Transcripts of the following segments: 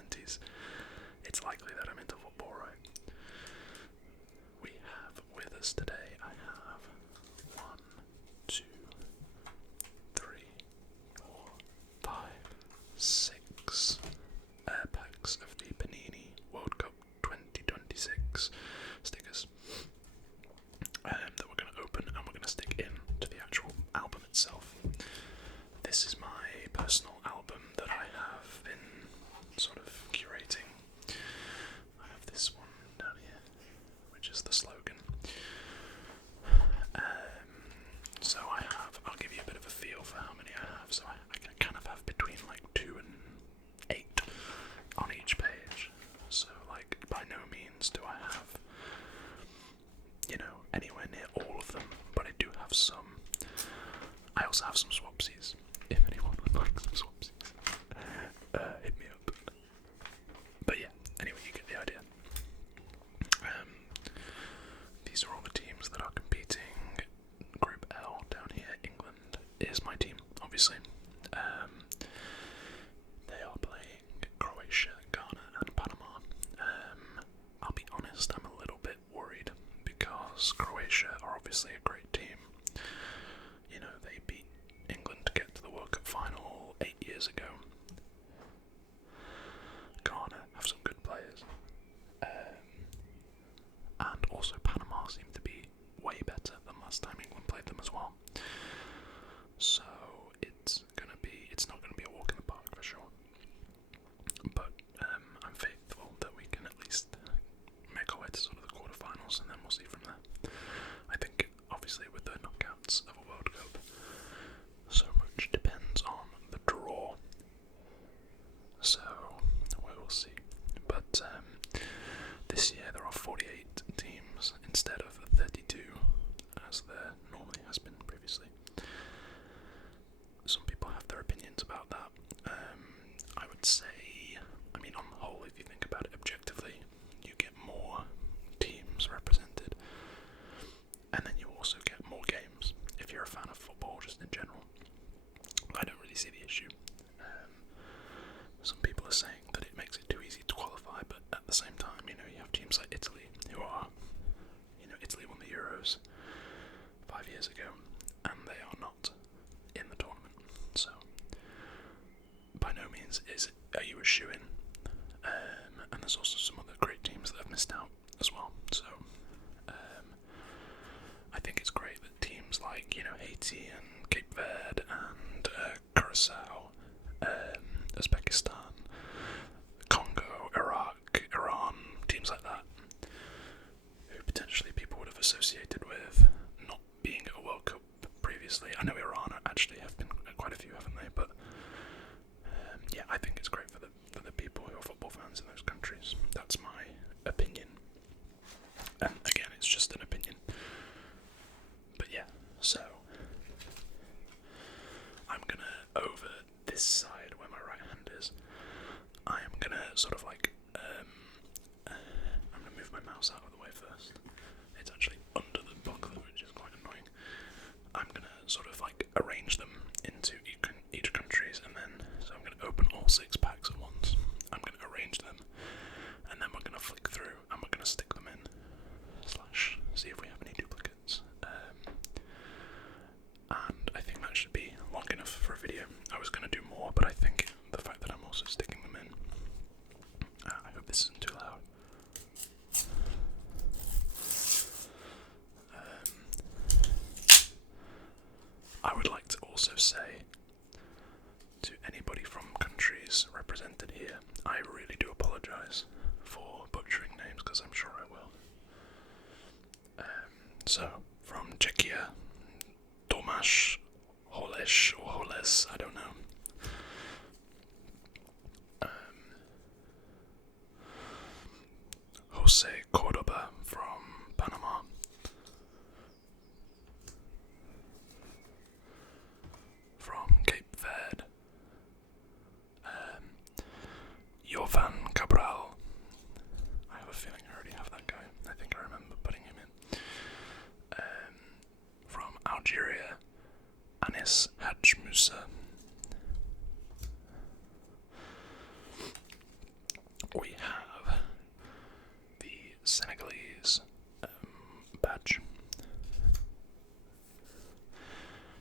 20s, it's likely that I'm into football, right? We have with us today, I have 1, 2, 3, 4, 5, 6 packs of the Panini World Cup 2026 stickers that we're going to open and we're going to stick in to the actual album itself. This is my personal album that I have been sort of curating. I have this one down here, which is the slogan. I'll give you a bit of a feel for how many I have. So I kind of have between like 2 and 8 on each page. So like by no means do I have, anywhere near all of them, but I do have some. I also have some swapsies, if anyone would like some swapsies. Hit me up. But yeah, anyway, you get the idea. These are all the teams that are competing. Group L down here, England is my team, obviously. They are playing Croatia, Ghana and Panama. I'll be honest, I'm a little bit worried because Croatia are obviously a great team. They beat England to get to the World Cup final 8 years ago. Ghana have some good players. And also Panama seem to be way better than last time England played them as well. So it's not gonna be a walk in the park for sure. But I'm faithful that we can at least make our way to sort of the quarterfinals, and then we'll see from there. I think obviously with the knockouts of a World Cup, so much depends on the draw. So we will see. But this year there are 48 teams instead of 32, as there normally has been previously. Some people have their opinions about that. I would say, on the whole, if you think about it objectively, you get more teams represented, and then you also get more games, if you're a fan of football just in general. I don't really see the issue. Some people are saying that it makes it too easy to qualify, but at the same time, you have teams like Italy, who are, Italy won the Euros 5 years ago, and they are not in the tournament. So, by no means are you a shoo-in. And there's also some other great teams that have missed out as well. So, I think it's great that teams like, Haiti and Cape Verde and Curacao, Uzbekistan, Congo, Iraq, Iran, teams like that, who potentially people would have associated with not being at a World Cup previously. I know Iran actually have been at quite a few, haven't they? But yeah, I think it's great for the people who are football fans in those countries. That's my opinion. And again, it's just an opinion. But yeah, so I'm gonna, over this side where my right hand is, I am gonna sort of like, I'm gonna move my mouse out of the way first. It's actually under the booklet, which is quite annoying. I'm gonna sort of like arrange them into each countries, and then, so I'm gonna open all 6 packs at once. I'm gonna arrange them, and then we're gonna flick through, and we're gonna stick them in, / see if we have any duplicates. And I think that should be long enough for a video. I was going to do more, but I think the fact that I'm also sticking them in, I hope this isn't too loud. I would like to also say to anybody from countries represented here, I really do apologise for butchering names, because I'm sure I will. So, from Czechia, Tomáš Holeš or Holes, I don't know. Jose Cordoba from Panama. From Cape Verde. Jovan Cabral. I have a feeling I already have that guy. I think I remember putting him in. From Algeria, Anis Hadj Musa.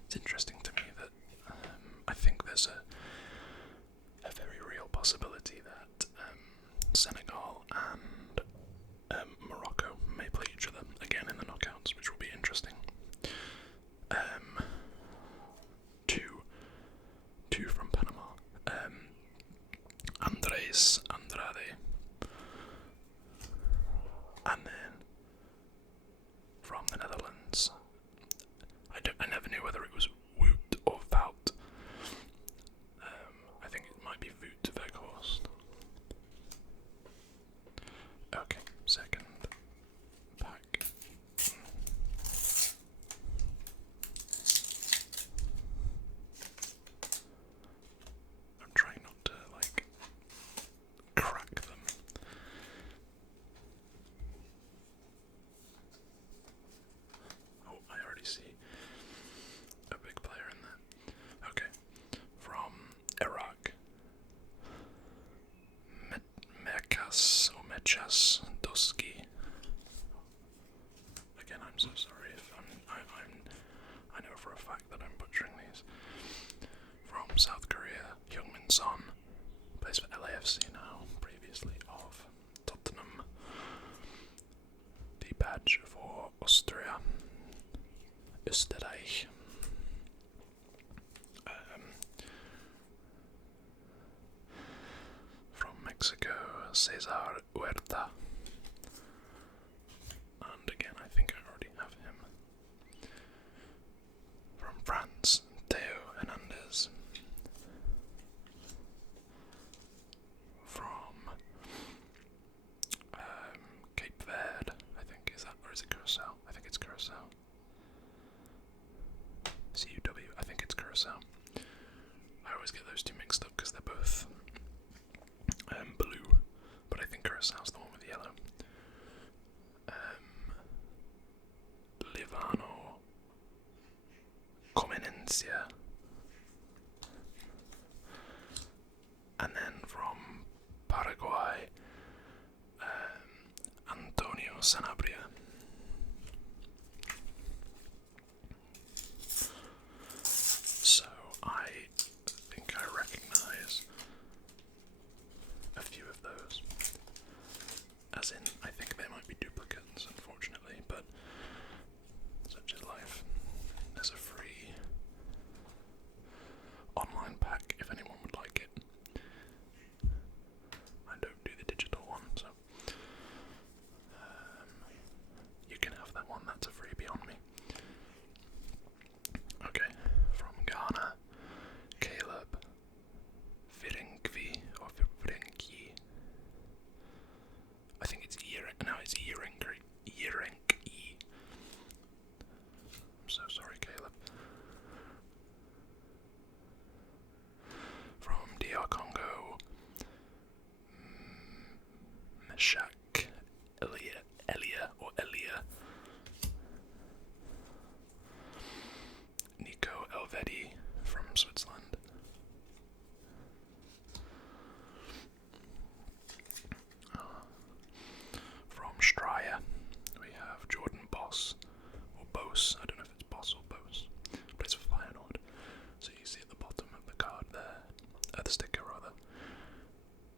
It's interesting to me that I think there's a very real possibility that Senegal and Morocco may play each other again in the knockouts, which will be interesting. Two from Panama. Andres Andrade, and then from the Netherlands, I never knew whether it was Wout or Wout. I think it might be Wout Weghorst. Okay, second pack. I'm trying not to crack them. Oh, I already see a big player in there. Okay, from Iraq, Mechas Doski. Again, I'm so sorry if I know for a fact that I'm butchering these. From South Korea, Heung-min Son, plays for LAFC now, previously of Tottenham. The badge for Austria, Österreich. From Mexico, Cesar Huerta. And again, I think I already have him. From France, Theo Hernandez. From Cape Verde, I think, or is it Curacao? I think it's Curacao. CUW, I think it's Curacao. I always get those two mixed up because they're both blue, but I think Curaçao's the one with yellow. Livano Comenencia. And then from Paraguay, Antonio Sanabria. So I think I recognize a few of those. As in, I think they might be duplicates, unfortunately, but such is life. There's a free online pack if anyone would like it. I don't do the digital one, so you can have that one. That's a freebie on me. Okay, from Ghana, Caleb Virenkvi or Virenki. I think it's Yerenki. I'm so sorry, Caleb. From DR Congo, Meshak Elia. Nico Elvedi from Switzerland. From Straya, we have Jordan Boss, or Bose, I don't know if it's Boss or Bose, but it's for Feyenoord. So you see at the bottom of the card there, the sticker rather,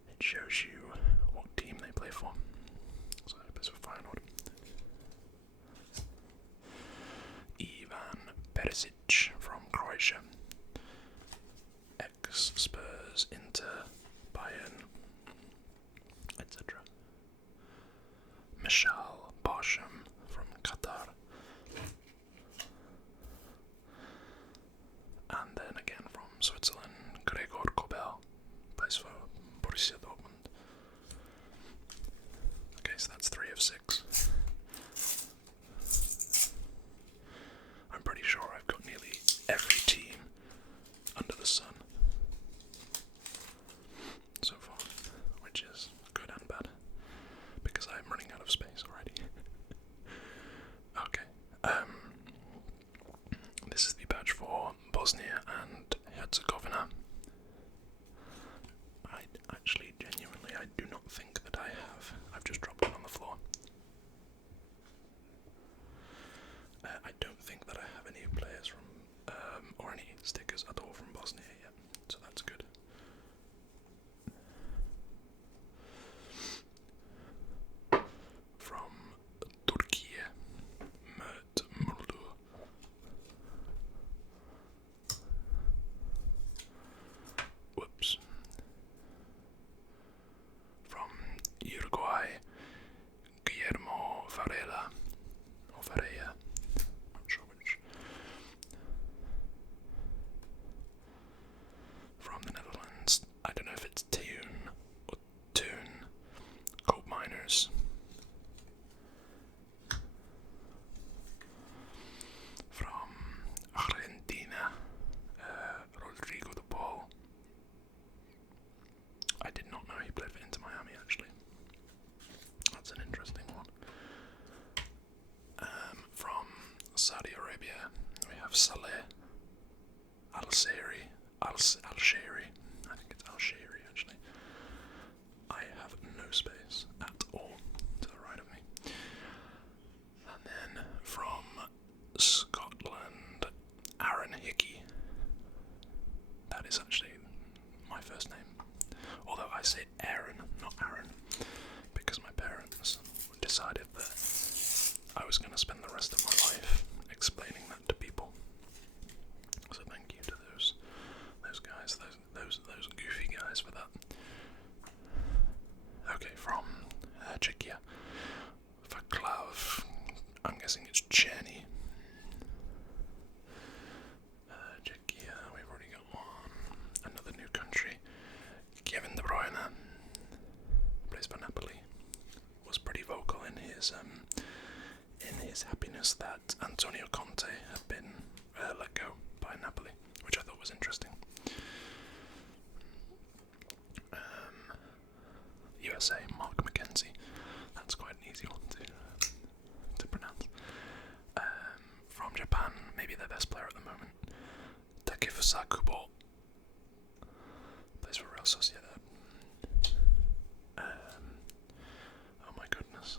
it shows you what team they play for. So it's for Feyenoord. Ivan Perisic from Croatia, ex-Spurs, Inter, Bayern, etc. Michal Barsham from Qatar. And then again from Switzerland, Gregor Kobel, plays for Borussia Dortmund. Okay, so that's 3 of 6. I'm pretty sure I've got nearly every team under the sun so far, which is good and bad, because I'm running out of space already. Okay, this is the badge for Bosnia and Herzegovina. I do not think that I have. I've just dropped it on the floor. I don't think that I have any players from have Saleh, Al-Shiri, Al-Shiri, I think it's Al-Shiri actually. I have no space at all to the right of me. And then from Scotland, Aaron Hickey. That is actually my first name. Although I say Aaron, not Aaron, because my parents decided that I was going to spend the rest of my life explaining that to people. So thank you to those guys, those goofy guys for that. Okay, from Czechia, Vaclav, I'm guessing it's Czerny. Czechia, we've already got one. Another new country. Kevin De Bruyne plays for Napoli. Was pretty vocal in his happiness that Antonio Conte had been let go by Napoli, which I thought was interesting. USA, Mark McKenzie. That's quite an easy one to pronounce. From Japan, maybe their best player at the moment, Takefusa Kubo. Plays for Real Sociedad. Oh my goodness.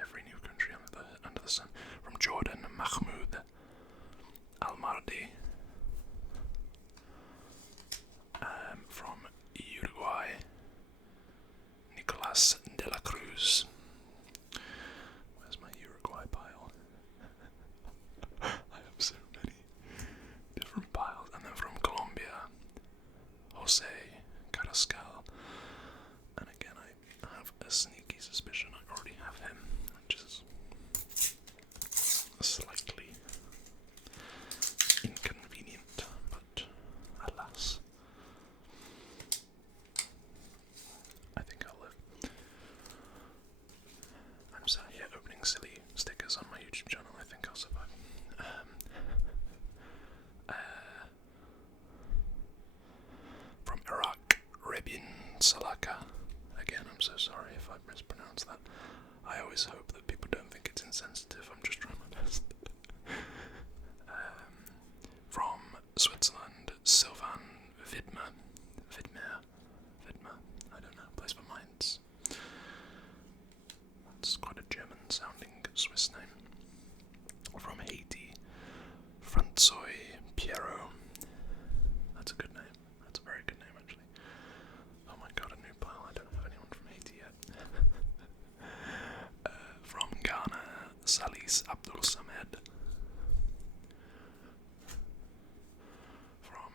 Every new country under the sun. From Jordan, Mahmoud Al-Mardi. From Uruguay, Nicolas de la Cruz. Where's my Uruguay pile? I have so many different piles. And then from Colombia, Jose Carrascal. And again, I have a sneaky suspicion I already have him, which is slightly inconvenient, but alas. I think I'll live. I'm sat here opening silly stickers on my YouTube channel. I think I'll survive. From Iraq, Rebin Salaka. Again, I'm so sorry if I mispronounced that. I always hope that people don't think it's insensitive. I'm just trying my best. From Switzerland, Sylvain Widmer. I don't know. Plays for Mainz. That's quite a German-sounding Swiss name. From Haiti, Francois Pierrot. That's a good name. That's a very good name, actually. Oh my god, a new pile. I don't have anyone from Haiti yet. From Ghana, Salis Abdul Samed. From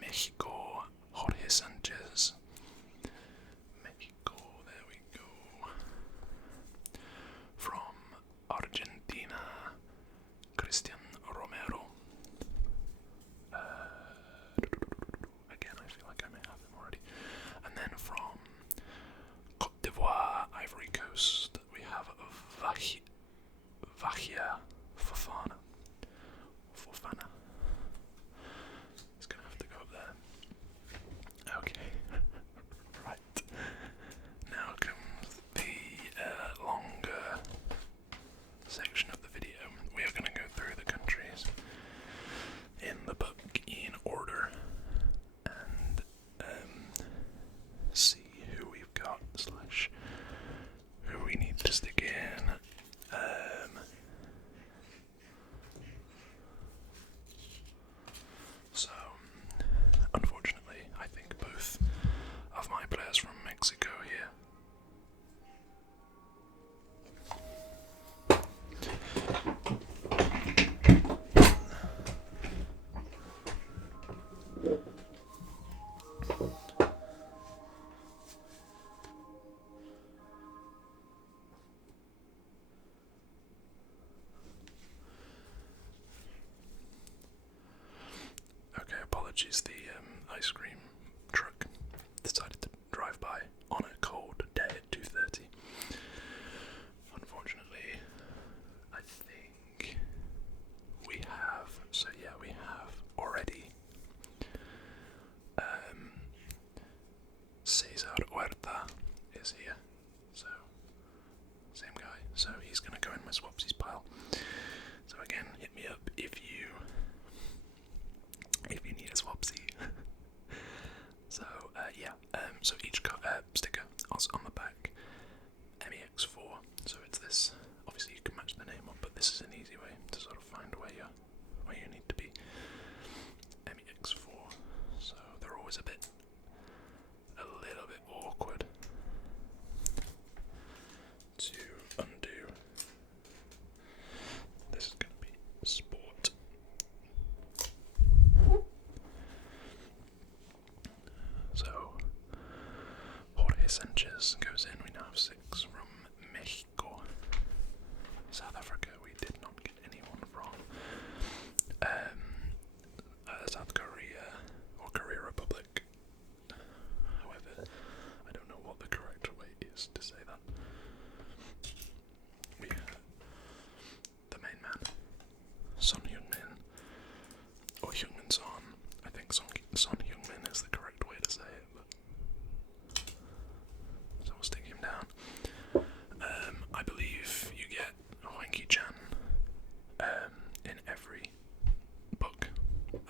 Mexico, Jorge Sanchez. Mexico, there we go. From Argentina, Christian Romero. Again, I feel like I may have them already. And then from Côte d'Ivoire, Ivory Coast, we have Vahia Fofana. He's gonna have to go up there. Okay. Right. Now comes the longer section of the video. We are gonna go through the countries in the book in order and see who we've got / who we need to stick in. So, unfortunately, I think both of my players from Mexico here. Okay, apologies, the ice cream truck decided to drive by on a cold day at 2:30. Unfortunately, I think we have already Cesar Huerta is here, so same guy, so he's gonna go in my swapsies pile. So again, hit me up if Son Heung-min is the correct way to say it, but so we'll stick him down. I believe you get Hwanki-chan in every book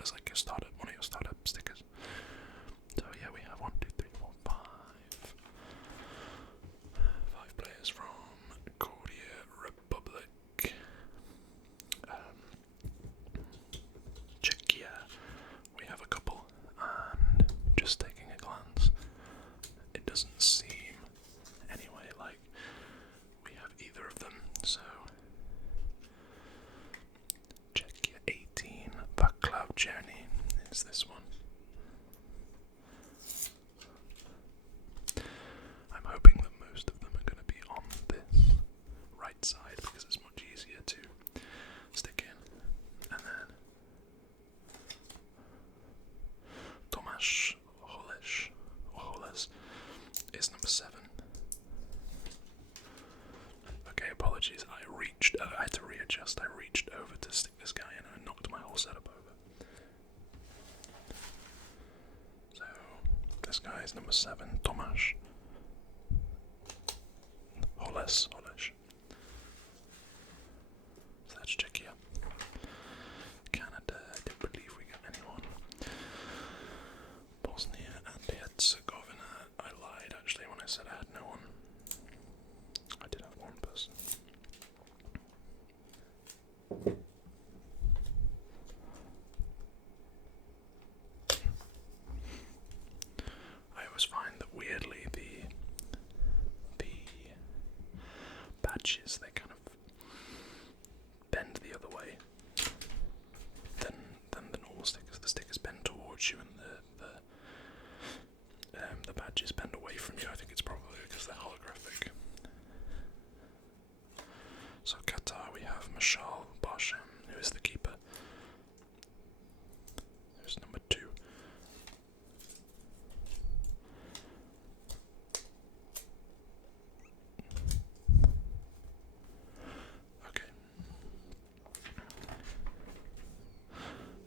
as like one of your startup stickers. So yeah, we have 1, 2, 3, 4, 5. 5 players from Korea Republic. Czechia, we have a couple, and just taking a glance, it doesn't seem anyway like we have either of them. So Czechia 18, Vaclav Czerny is this one. I'm hoping that most of them are going to be on this right side because it's much easier to stick in. And then Tomáš Holeš is number 7. Okay, apologies. I had to readjust. I reached over to stick this guy in and I knocked my whole setup over. So this guy is number 7, Tomáš Holeš. So that's Czechia. Canada, I didn't believe we got anyone. Bosnia and Herzegovina, I lied actually when I said I had no one. I did have one person. I always find that weirdly the badges, they kind of bend the other way than the normal stickers. The stickers bend towards you and the badges bend away from you. I think it's probably because they're holographic. So Qatar, we have Mashal Barsham, who is the keeper. Who's number 2. Okay.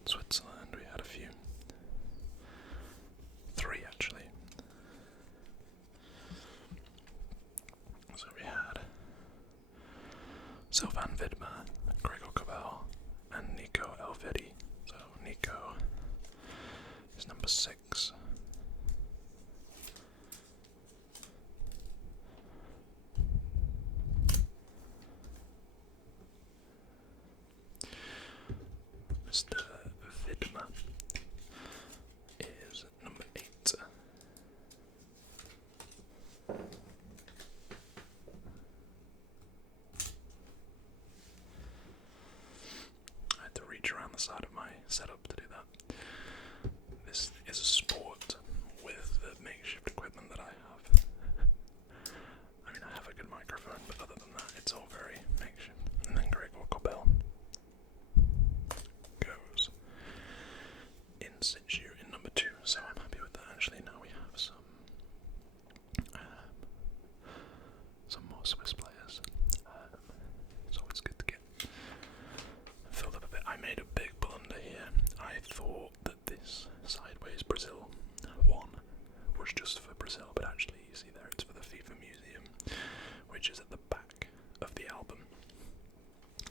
Switzerland, we had a few. 3 actually. So we had Sylvain Widmer, Gregor Cabal, and Nico Elvedi. So Nico is number 6. Mr. Widmer is number 8. I had to reach around the side of my setup to do that. This is a sport with the makeshift equipment that I have. I mean, I have a good microphone, but other than that, it's all very makeshift. And then Gregor Kobel goes in situ in number 2, so I'm happy with that. Actually, now we have some more Swiss players, so it's good to get filled up a bit. I made a big blunder here. I thought that this Sideways Brazil 1 was just for Brazil, but actually you see there it's for the FIFA Museum, which is at the back of the album.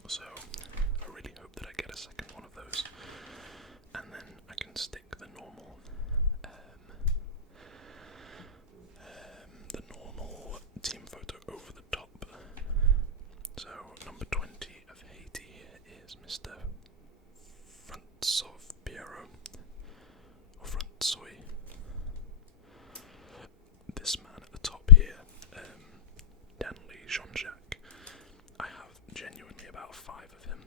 So I really hope that I get a second one of those, and then I can stick the normal team photo over the top. So number 20 of Haiti here is Mr. Francois Piero, or Francois. This man at the top here, Danley Jean-Jacques. I have genuinely about 5 of him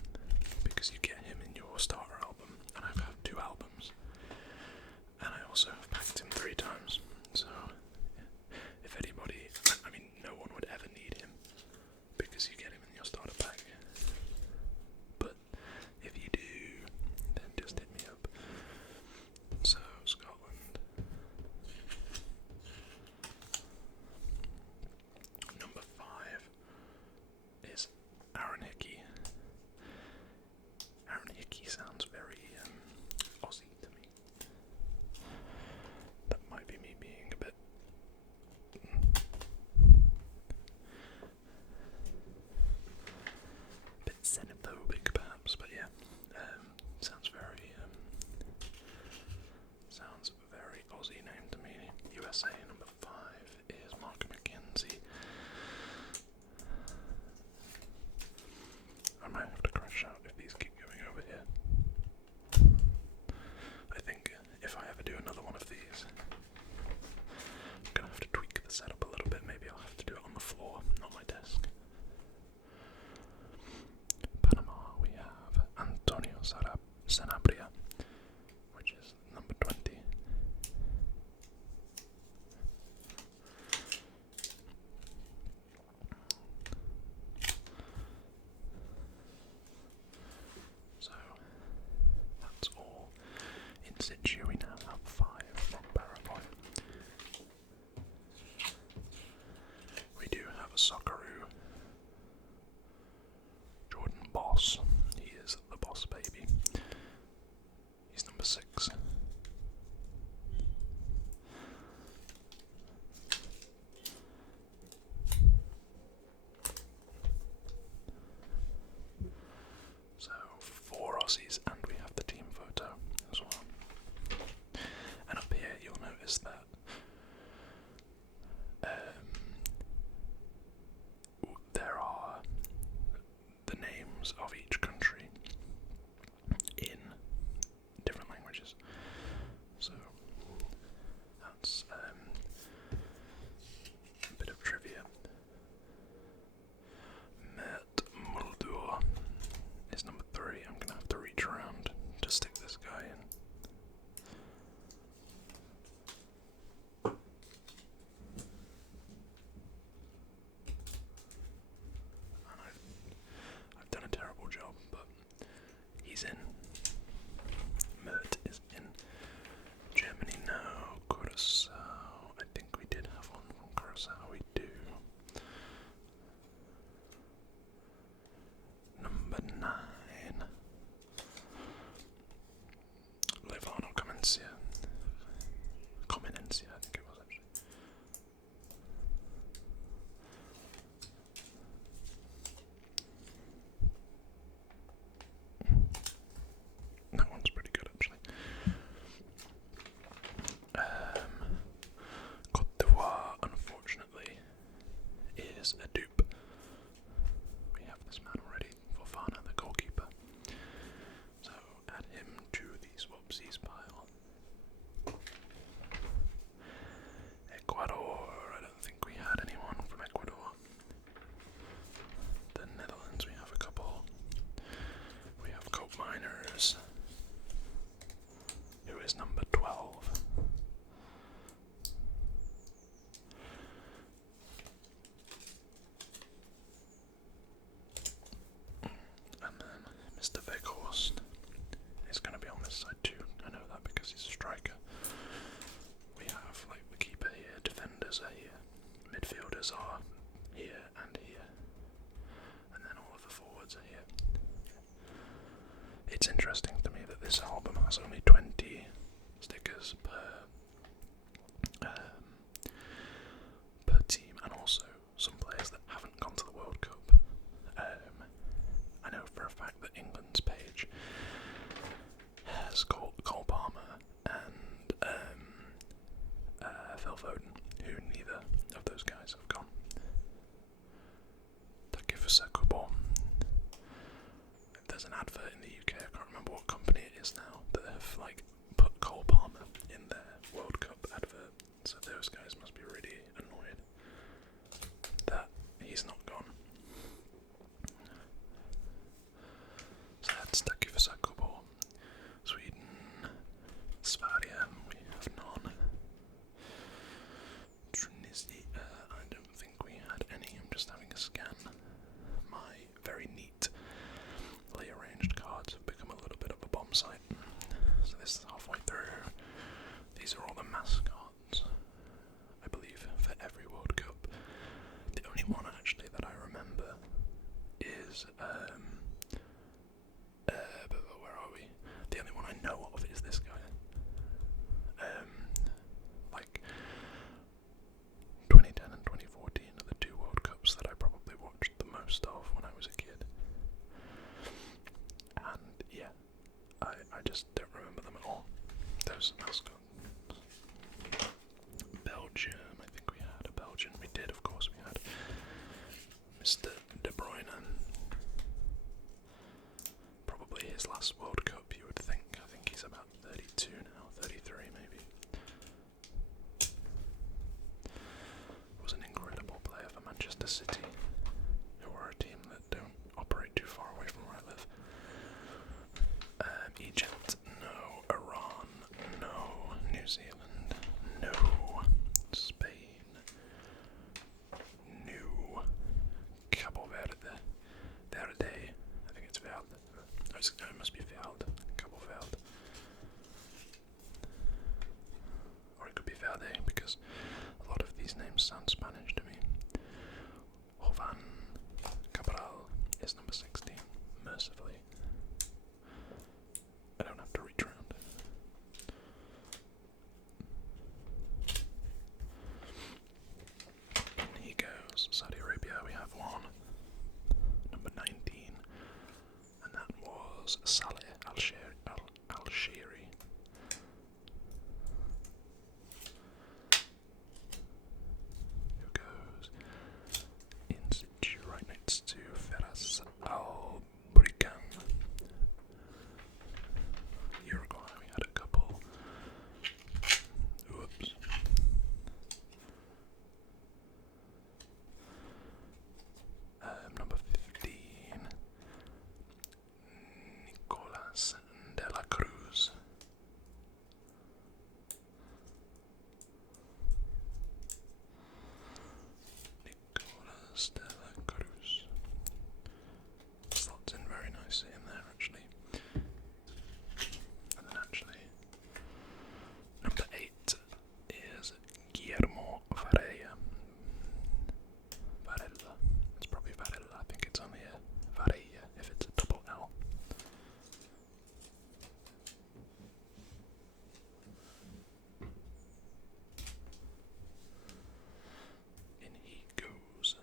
because you get him in your starter album, and I've had 2 albums, USA. Number 5 is Mark McKenzie. I might have to crash out if these keep going over here. I think if I ever do another one of these, I'm gonna have to tweak the setup a little bit. Maybe I'll have to do it on the floor, not my desk. Panama, we have Antonio Sanabria, which is number 20. So that's all in situ. We now have 5 from Paraguay. We do have a Socceroo. Jordan Boss. He is the boss baby. He's number 6. So 4 Aussies, and we have the team photo as well. And up here you'll notice that there are the names of each country in different languages. So that's a bit of trivia. Mert Muldur is number 3. I'm gonna have to reach around to stick this guy in. I've done a terrible job, but he's in. Mert is in. Germany now. Curacao. I think we did have one from Curacao. We do. Number 9. Levano Comencia, I think it was actually. That one's pretty good actually. Côte d'Ivoire, unfortunately, is a dupe. We have this man already, Fofana, the goalkeeper. So add him to the swapsies pile. Ecuador, I don't think we had anyone from Ecuador. The Netherlands, we have a couple. We have Cope Miners, who is number 12. And then Mr. Weghorst is going to be on this side too. I know that because he's a striker. We have like the keeper here, defenders are here, midfielders are here and here, and then all of the forwards are here. It's interesting to me that this album has only 20 stickers per team, and also some players that haven't gone to the World Cup. I know for a fact that England's page has Cole Palmer and Phil Foden, who neither of those guys have gone. Takefusa Kubo. There's an advert in the UK, I can't remember what company it is now, that have like put Cole Palmer in their World Cup advert. So those guys must be really annoyed that he's not gone. So that's Takefusa Kubo. Sweden, Sverige, we have none. Tunisia, I don't think we had any. I'm just having a scan. My very neatly arranged cards have become a little bit of a bomb site. So this is halfway through. These are all the mascots, I believe, for every World Cup. The only one actually that I remember is where are we? The only one I know of is this guy. Like 2010 and 2014 are the 2 World Cups that I probably watched the most of when I was a kid. And yeah, I just don't remember them at all. Those mascots. Belgium. Belgium. I think we had a Belgian. We did, of course. We had Mr. De Bruyne. Probably his last World Cup, you would think. I think he's about 32 now, 33 maybe. Was an incredible player for Manchester City, who are a team that don't operate too far away from where I live. Egypt, no. Iran, no. New Zealand, no. Spain, no. Cabo Verde, I think it's Verde. No, it must be Verde. Cabo Verde. Or it could be Verde, because a lot of these names sound Spanish to me. Jovan Cabral is number 16, mercifully. I don't have to reach around. In he goes. Saudi Arabia, we have one. Number 19. And that was Saleh Al-Shiri. Who goes in situ right next to Feras Al-Burikan. Uruguay, we had a couple. Oops. Number 15. Nicolas de la Cruz. Nicolas de la Cruz. Slots in very nicely in there, actually. And then actually, number 8 is Guillermo Varela. It's probably Varela. I think it's only a Varela if it's a double L. In he goes.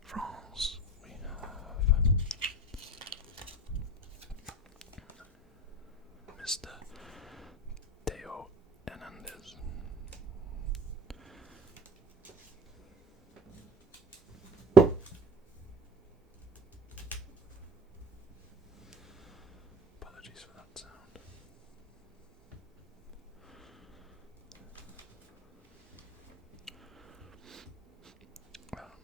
France, we have Mr. Theo Hernandez. Apologies for that sound.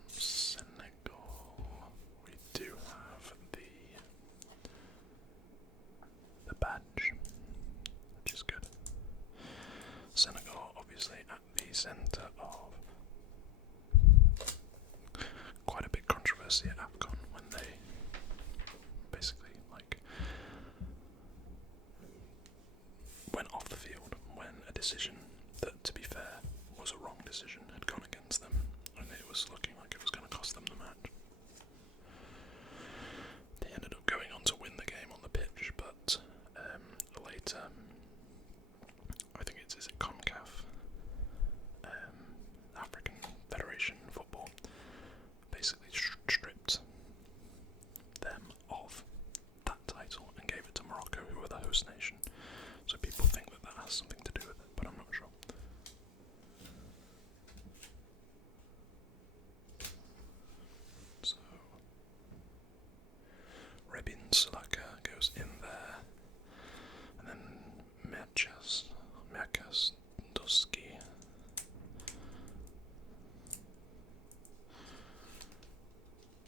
Senegal. We do have the badge, which is good. Senegal, obviously, at the centre of quite a big controversy at AFCON when they basically went off the field when a decision that, to be fair, was a wrong decision had gone against them, and it was looking like it was going to cost them the match. They ended up going on to win the game on the pitch, but later, I think is it CONCACAF, African Federation Football, basically stripped them of that title and gave it to Morocco, who were the host nation. So people think that that has something to do with it, but I'm not sure. So Rebin Sulaka goes in there, and then Merkas Doski.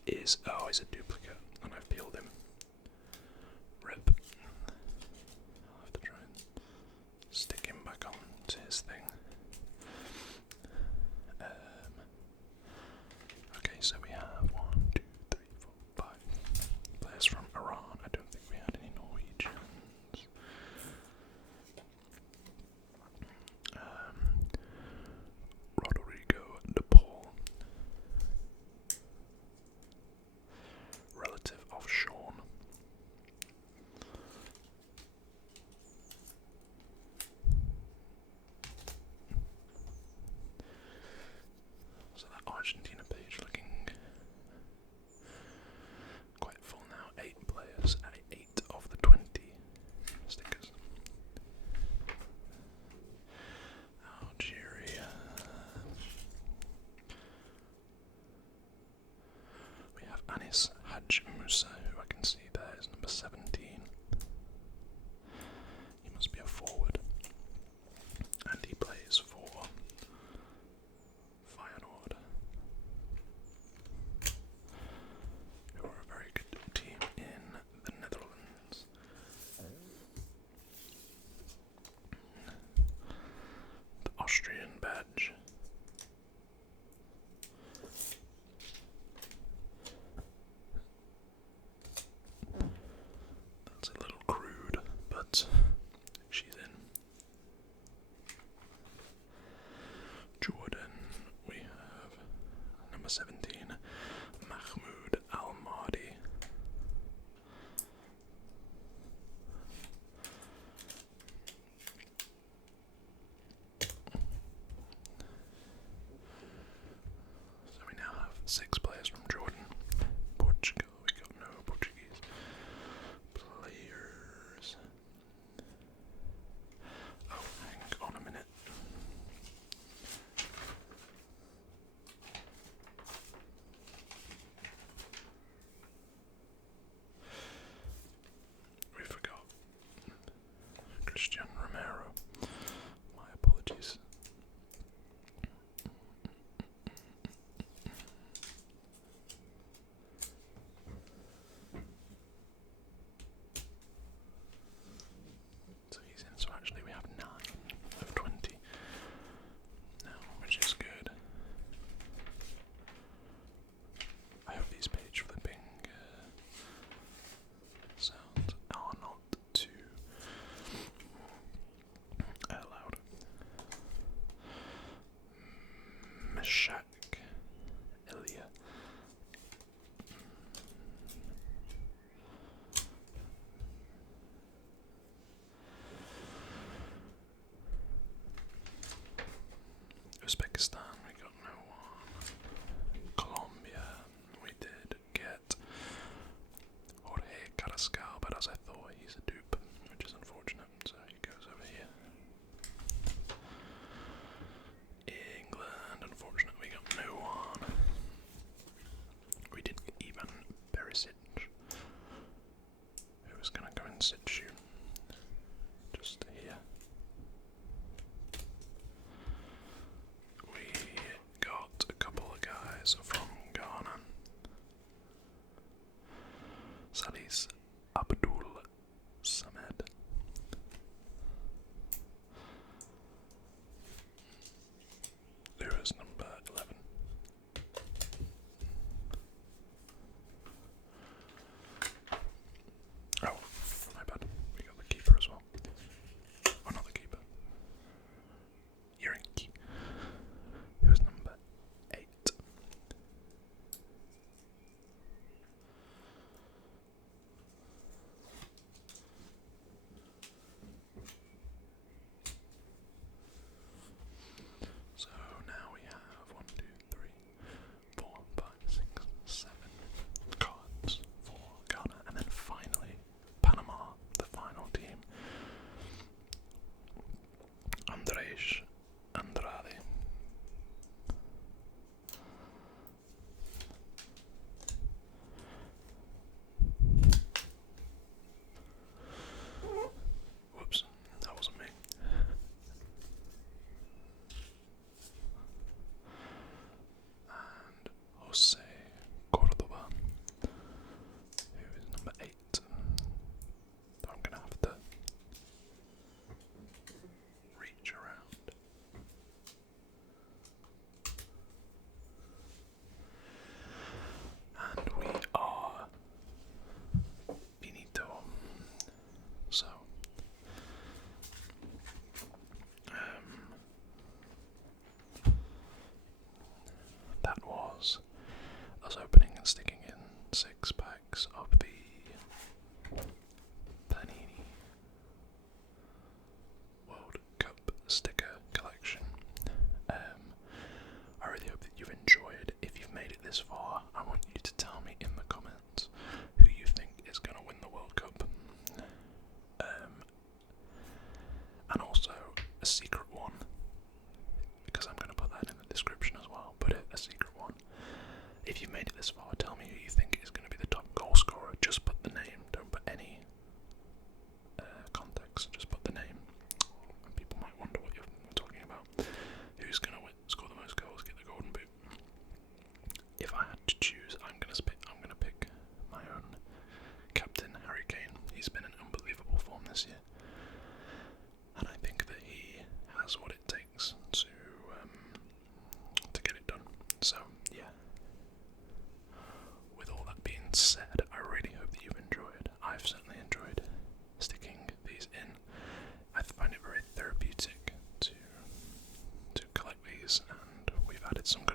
Is a duplicate, and I've peeled him. Rip. I'll have to try and stick him back on to his thing. Okay, so we have 1, 2, 3, 4, 5 players from Iran. I don't think we had any Norwegians. Rodrigo de Paul, relative of Sean number 17. He must be a forward. And he plays for Feyenoord, who are a very good team in the Netherlands. The Austrian badge. That's a little crude, but she's in. Jordan, we have number 17, Mahmoud Al-Mahdi. So we now have 6 players from Jordan. Portugal, we got no Portuguese players. Oh, hang on a minute. We forgot Christian Romero. My apologies. So he's in. So actually, we have 9 of 20 now, which is good. I hope these page flipping sounds are not too loud. Meshach Elia. Uzbekistan, we got no one. Colombia, we did get Jorge Carrascal, but as I thought, he's a dupe, which is unfortunate, so he goes over here. England, unfortunately, we got no one. We did get Ivan Perisic, who was going to go in situ, just here. We got a couple of guys from Ghana. Salis Abdul Samed. Lewis number 11. Oh, my bad. We got the keeper as well. Oh, not the keeper. Yurinki. Who was number 8. So now we have 1, 2, 3, 4, 5, 6, 7 cards for Ghana, and then finally Panama, the final team. Andres Andrade. Whoops, that wasn't me. And Jose Cordova, who is number 8. I'm gonna have to reach around. And we are finito. So that was us opening and sticking in 6 packs of the Panini World Cup sticker collection. I really hope that you've enjoyed. If you've made it this far, I want you to tell me in the comments who you think is going to win the World Cup. And also a secret one, because I'm going to put that in the description as well, but a secret one. If you've made it this far, tell me who you think is going to be the top goal scorer. Just put the name, don't put any get some good